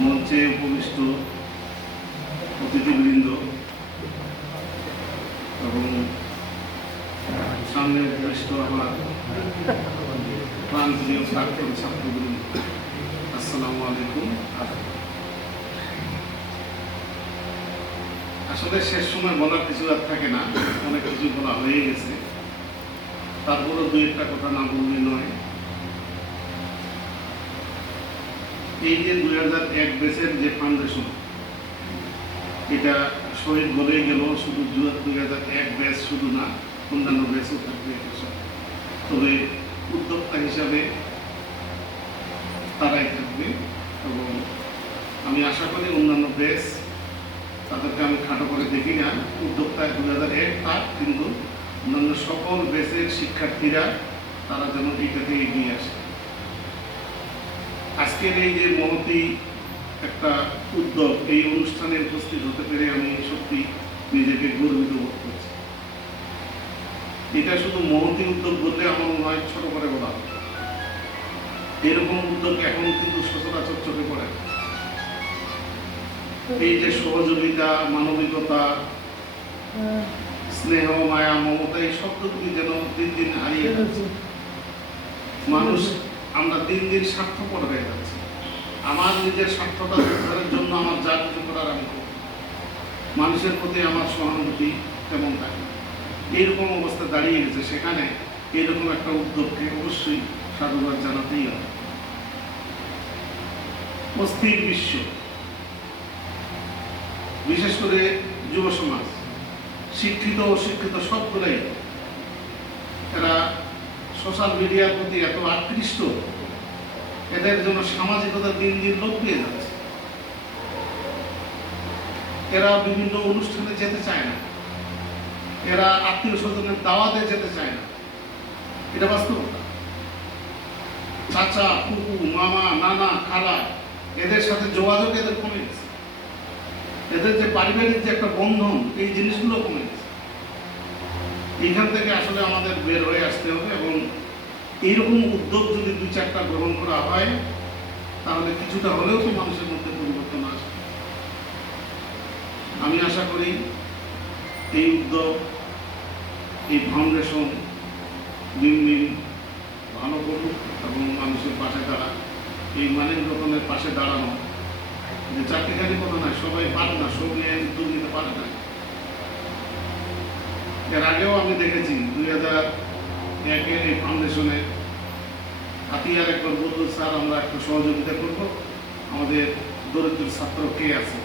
মঞ্চে উপবিষ্ট অতিথিবৃন্দ এবং সামনে উপবিষ্ট আমার প্রাণপ্রিয় প্রাক্তন ছাত্রবৃন্দ, আসসালামু আলাইকুম। আসলে শেষ সময় বলার কিছু আর থাকে না, অনেক কিছু বলা হয়ে গেছে। তারপরও দুই একটা কথা না বললে নয়। এই যে 2001 ব্যাচের যে ফাউন্ডেশন, এটা শহীদ বলেই গেল। শুধু 2001 ব্যাচ শুধু না, অন্যান্য ব্যাচও থাকবে। তবে উদ্যোক্তা হিসাবে তারাই থাকবে এবং আমি আশা করি অন্যান্য ব্যাচ তাদেরকে আমি খাটো করে দেখি না। উদ্যোক্তা 2001 তার, কিন্তু অন্যান্য সকল ব্যাচের শিক্ষার্থীরা তারা যেন এইটাতে এগিয়ে আসে। আজকের এই যে মহতি একটা উদ্যোগ, এই অনুষ্ঠানে উপস্থিত হতে পেরে আমি সত্যি নিজেকে গর্বিত বোধ করছি। এটা শুধু মহতি উদ্যোগ বললে আমার মনে হয় ছোট করে বলা হবে। এরকম উদ্যোগ এখন কিন্তু সচরাচর চোখে পড়ে। এই যে সহযোগিতা, মানবিকতা, স্নেহ, মায়া, মমতা, এই শব্দগুলি যেন দিন দিন হারিয়ে যাচ্ছে। মানুষ আমরা দিন দিন স্বার্থপর হয়ে যাচ্ছে। আমার নিজের স্বার্থটা উদ্ধারের জন্য আমার যা কিছু করার আমি করব। মানুষের প্রতি আমার সহানুভূতি তেমন থাকে। এইরকম অবস্থা দাঁড়িয়ে গেছে, সেখানে এরকম একটা উদ্যোগকে অবশ্যই সাধুবাদ জানাতেই হবে। অস্থির বিশ্ব, বিশেষ করে যুব সমাজ, শিক্ষিত অশিক্ষিত সবগুলাই এরা সোশ্যাল মিডিয়ার প্রতি এত আকৃষ্ট, এদের জন্য সামাজিকতা দিন দিন লোপ পেয়ে যাচ্ছে। এরা বিভিন্ন অনুষ্ঠানে যেতে চায় না, এরা আত্মীয় স্বজনের দাওয়াতে যেতে চায় না। এটা বাস্তবতা। চাচা, ফুপু, মামা, নানা, খালা, এদের সাথে যোগাযোগ এদের কমে গেছে। এদের যে পারিবারিক যে একটা বন্ধন, এই জিনিসগুলো কমে গেছে। এইখান থেকে আসলে আমাদের বের হয়ে আসতে হবে এবং এইরকম উদ্যোগ যদি দুই চারটা গ্রহণ করা হয়, তাহলে কিছুটা হলেও তো মানুষের মধ্যে পরিবর্তন আসবে। আমি আশা করি এই উদ্যোগ, এই ফাউন্ডেশন দিন দিন ভালো করুক এবং মানুষের পাশে দাঁড়াক। এই মানের রকমের পাশে দাঁড়ানো যে চাকরিখানি কথা নয়, সবাই পারে না, সবাই উদ্যোগ নিতে পারে না। এর আগেও আমি দেখেছি 2001-এর এই ফাউন্ডেশনে হাতিয়ার একবার বলল, স্যার আমরা একটু সহযোগিতা করব, আমাদের দরিদ্র ছাত্র কে আছে।